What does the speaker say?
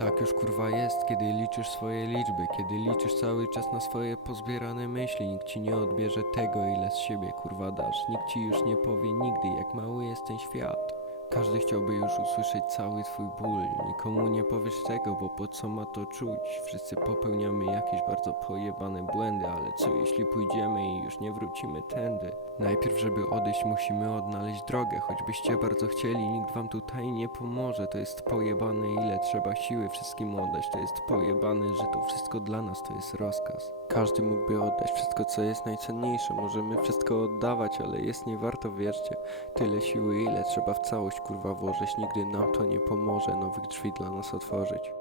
Tak już kurwa jest, kiedy liczysz swoje liczby, kiedy liczysz cały czas na swoje pozbierane myśli. Nikt ci nie odbierze tego, ile z siebie kurwa dasz. Nikt ci już nie powie nigdy, jak mały jest ten świat. Każdy chciałby już usłyszeć cały twój ból. Nikomu nie powiesz tego, bo po co ma to czuć? Wszyscy popełniamy jakieś bardzo pojebane błędy, ale co jeśli pójdziemy i już nie wrócimy tędy? Najpierw, żeby odejść, musimy odnaleźć drogę. Choćbyście bardzo chcieli, nikt wam tutaj nie pomoże. To jest pojebane, ile trzeba siły wszystkim oddać. To jest pojebane, że to wszystko dla nas to jest rozkaz. Każdy mógłby oddać wszystko, co jest najcenniejsze. Możemy wszystko oddawać, ale jest nie warto, wierzcie. Tyle siły, ile trzeba w całość kurwa włożyć. Nigdy nam to nie pomoże nowych drzwi dla nas otworzyć.